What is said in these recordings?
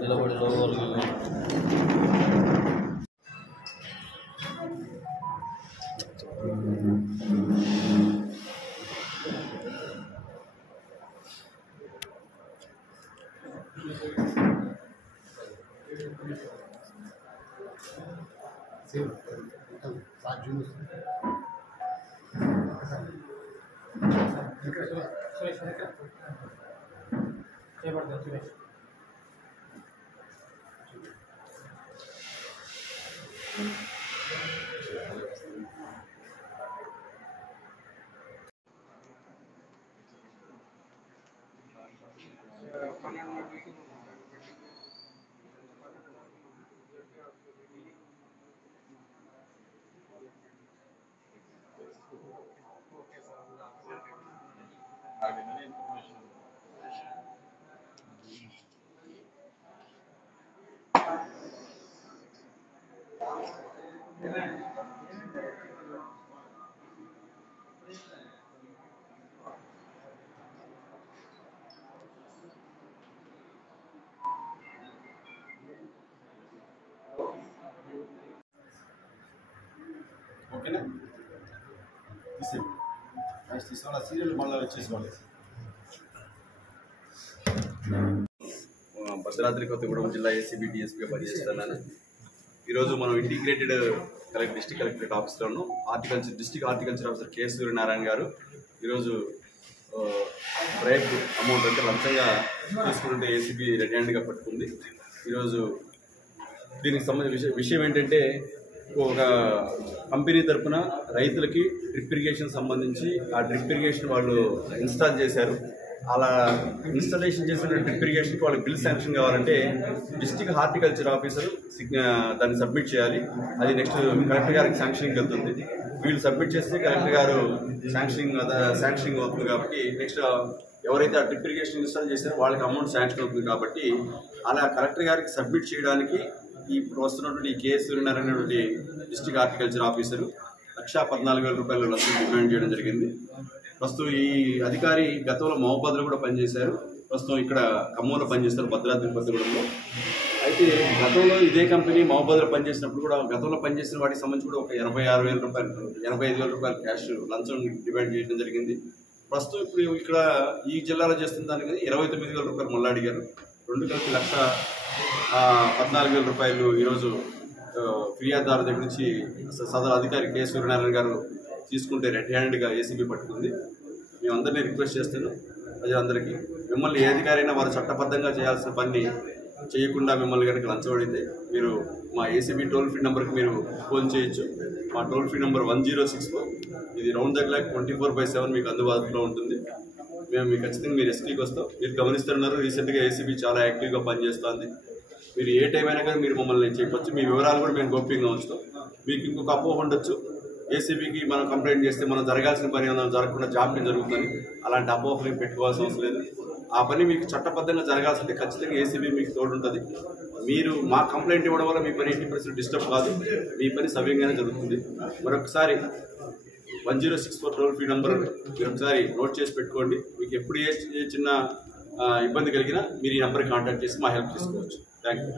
నిలబడి లోపలికి ఓకేనా తీసుకోవాలి సీరియల్ మళ్ళీ వచ్చేసుకోవాలి. భద్రాద్రి కొత్తగూడెం జిల్లా ఏసీబీ డిఎస్పీగా పనిచేస్తున్నాను. ఈరోజు మనం ఇంటిగ్రేటెడ్ డిస్ట్రిక్ట్ కలెక్టరేట్ ఆఫీస్లో ఉన్నాం. District horticulture officer K Suryanarayana గారు ఈరోజు బ్రేక్ అమౌంట్ అంటే లంచంగా తీసుకుంటే ఏసీబీ రెడ్ హ్యాండ్గా పట్టుకుంది. ఈరోజు దీనికి సంబంధించిన విషయం ఏంటంటే, ఒక కంపెనీ తరఫున రైతులకి డ్రిప్ ఇరిగేషన్ సంబంధించి ఆ డ్రిప్ ఇరిగేషన్ వాళ్ళు ఇన్స్టాల్ చేశారు. అలా ఇన్స్టాలేషన్ చేసిన డ్రిప్ ఇరిగేషన్కి వాళ్ళకి బిల్ శాంక్షన్ కావాలంటే డిస్ట్రిక్ట్ హార్టికల్చర్ ఆఫీసర్ దాన్ని సబ్మిట్ చేయాలి. అది నెక్స్ట్ కలెక్టర్ గారికి శాంక్షనింగ్ వెళ్తుంది. వీళ్ళు సబ్మిట్ చేస్తే కలెక్టర్ గారు శాంక్షనింగ్ అవుతుంది. కాబట్టి నెక్స్ట్ ఎవరైతే ఆ డ్రిప్ ఇరిగేషన్ ఇన్స్టాల్ చేశారో వాళ్ళకి అమౌంట్ శాంక్షన్ అవుతుంది. కాబట్టి అలా కలెక్టర్ గారికి సబ్మిట్ చేయడానికి ఇప్పుడు వస్తున్నటువంటి K Suryanarayana district horticulture officer 1,14,000 రూపాయలు లంచం డిమాండ్ చేయడం జరిగింది. ప్రస్తుతం ఈ అధికారి గతంలో మహబూబాద్లో కూడా పనిచేశారు. ప్రస్తుతం ఇక్కడ ఖమ్మంలో పనిచేస్తారు, భద్రాద్రి కొత్తగూడెంలో. అయితే గతంలో ఇదే కంపెనీ మహబూబాద్లో పనిచేసినప్పుడు కూడా గతంలో పనిచేసిన వాటికి సంబంధించి కూడా ఒక 86,000 రూపాయలు 85,000 రూపాయలు క్యాష్ లంచం డిమాండ్ చేయడం జరిగింది. ప్రస్తుతం ఇప్పుడు ఇక్కడ ఈ జిల్లాలో చేస్తున్న దానికి 29,000 రూపాయలు మళ్ళీ అడిగారు. రెండు కలిపి 1,14,000 రూపాయలు ఈరోజు ఫిర్యాదుదారు దగ్గర నుంచి సదరు అధికారి కె సూర్యనారాయణ గారు తీసుకుంటే రెడ్ హ్యాండ్గా ఏసీబీ పట్టుకుంది. మేమందరినీ రిక్వెస్ట్ చేస్తున్నాం ప్రజలందరికీ, మిమ్మల్ని ఏ అధికారి అయినా వారు చట్టబద్ధంగా చేయాల్సిన పని చేయకుండా మిమ్మల్ని కనుక లంచం అడిగితే మీరు మా ఏసీబీ టోల్ ఫ్రీ నెంబర్కి మీరు ఫోన్ చేయొచ్చు. మా టోల్ ఫ్రీ నెంబర్ 1064. ఇది రౌండ్ ద క్లాక్ 24/7 మీకు అందుబాటులో ఉంటుంది. మేము మీకు ఖచ్చితంగా మీరు ఎస్టీకి వస్తాం. మీరు గమనిస్తున్నారు, రీసెంట్గా ఏసీబీ చాలా యాక్టివ్గా పనిచేస్తుంది. మీరు ఏ టైం అయినా కానీ మీరు మమ్మల్ని చెప్పొచ్చు. మీ వివరాలు కూడా మేము గోప్యంగా ఉంచుతాం. మీకు ఇంకొక అపోహ ఉండొచ్చు, ఏసీబీకి మనం కంప్లైంట్ చేస్తే మనం జరగాల్సిన పని జరగకుండా జాప్యం జరుగుతుంది. అలాంటి అపోహలు పెట్టుకోవాల్సిన అవసరం లేదు. ఆ పని మీకు చట్టబద్ధంగా జరగాల్సింటే ఖచ్చితంగా ఏసీబీ మీకు తోడుంటుంది. మీరు మా కంప్లైంట్ ఇవ్వడం వల్ల మీ పని 80% డిస్టర్బ్ కాదు, మీ పని సవ్యంగానే జరుగుతుంది. మరొకసారి 1064 టోల్ ఫ్రీ నెంబర్ మీరు ఒకసారి నోట్ చేసి పెట్టుకోండి. మీకు ఎప్పుడు ఏ చిన్న ఇబ్బంది కలిగినా మీరు ఈ నెంబర్కి కాంటాక్ట్ చేసి మా హెల్ప్ తీసుకోవచ్చు. Thank you.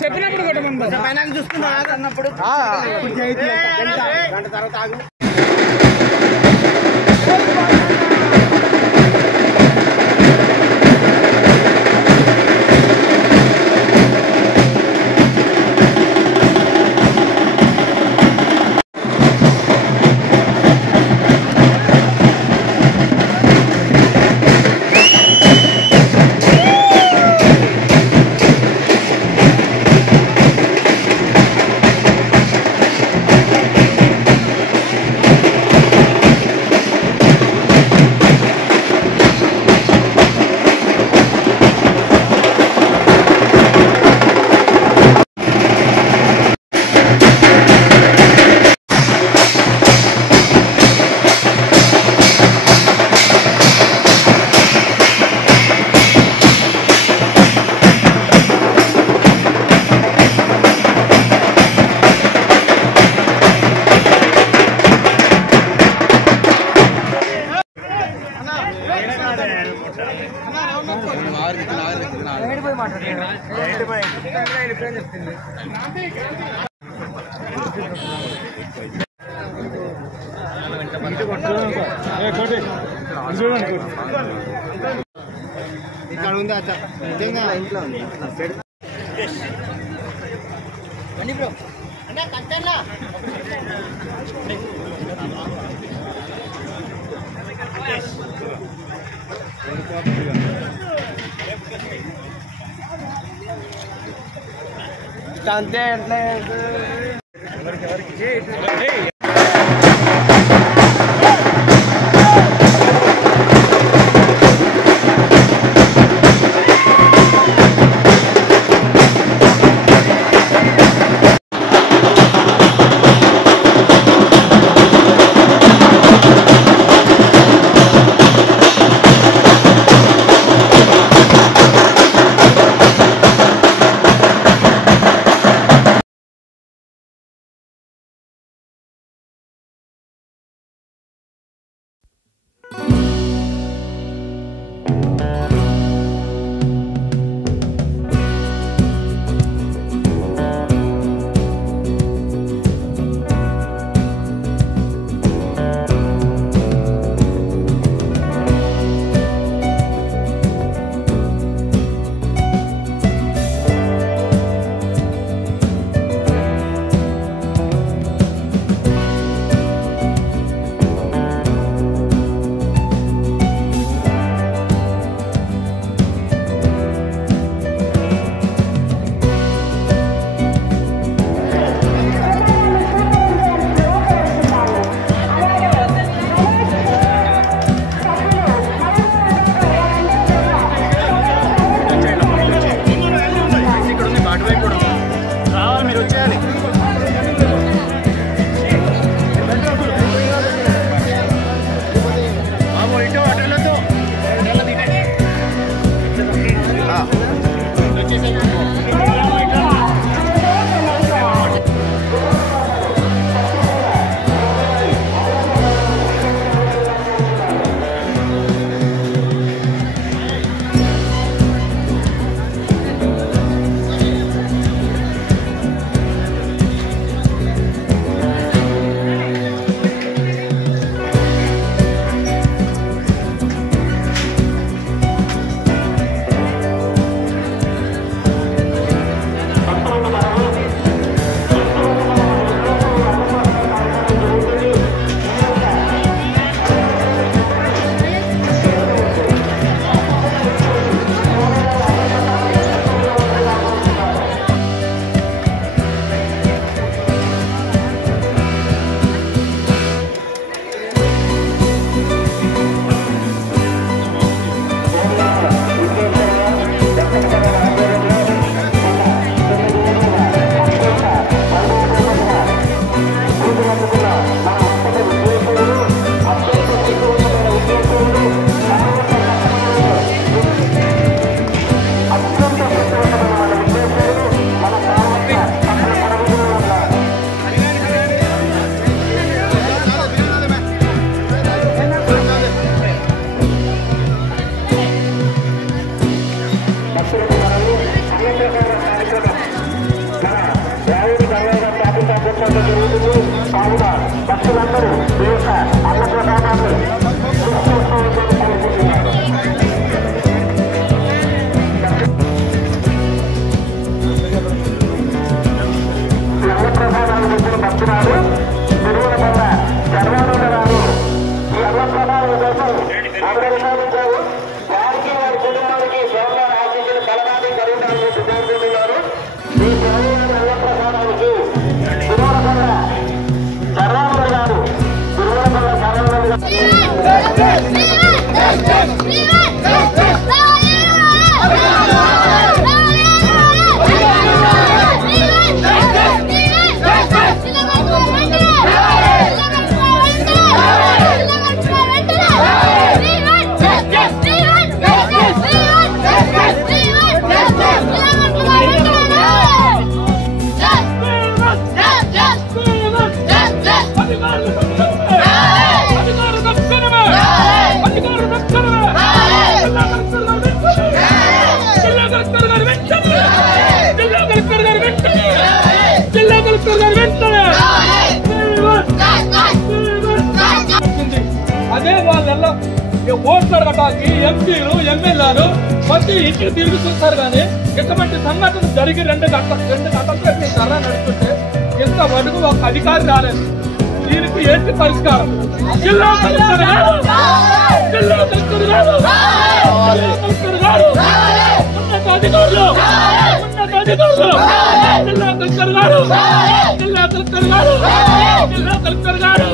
చెప్పినప్పుడు కొట్టమని చూసుకున్నా అన్నప్పుడు గంట తర్వాత ఆగు. ఇక్కడ ఉంది అచ్చా నిజంగా ఇంట్లో ఉంది బ్రో అంటే కట్టేలా అంతే అంటే అదే వాళ్ళ ఓట్లు అడగటానికి ఎంపీలు ఎమ్మెల్యేలు ప్రతి ఇంటికి తిరిగి చూస్తారు కానీ ఇటువంటి సంఘటన జరిగి 2 గంటల ధర నడుస్తుంటే ఇంత వరకు ఒక అధికారి రాలేదు. దీనికి ఏంటి పరిష్కారం? జిల్లా కలెక్టర్ గారు ఉన్నత అధికారులు జిల్లా కలెక్టర్ గారు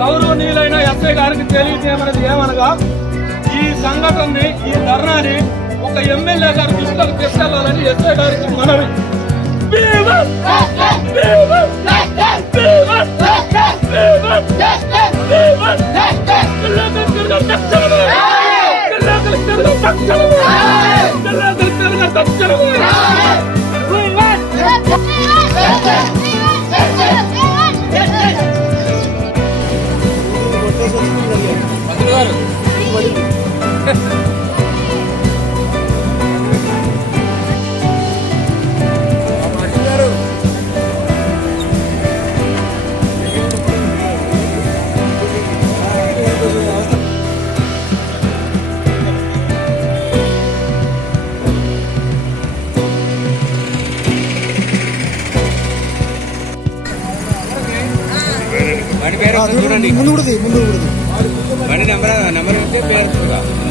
గౌరవనీయులైన ఎస్ఐ గారికి తెలియజేయమన్నది ఏమనగా ఈ సంఘటనని ఈ ధర్నాని ఒక ఎమ్మెల్యే గారి దృష్టిలోకి తీసుకెళ్లాలని ఎస్ఐ గారికి మనవి. చూడండి ముందు బండి నెంబర్ ఉంటే పేరు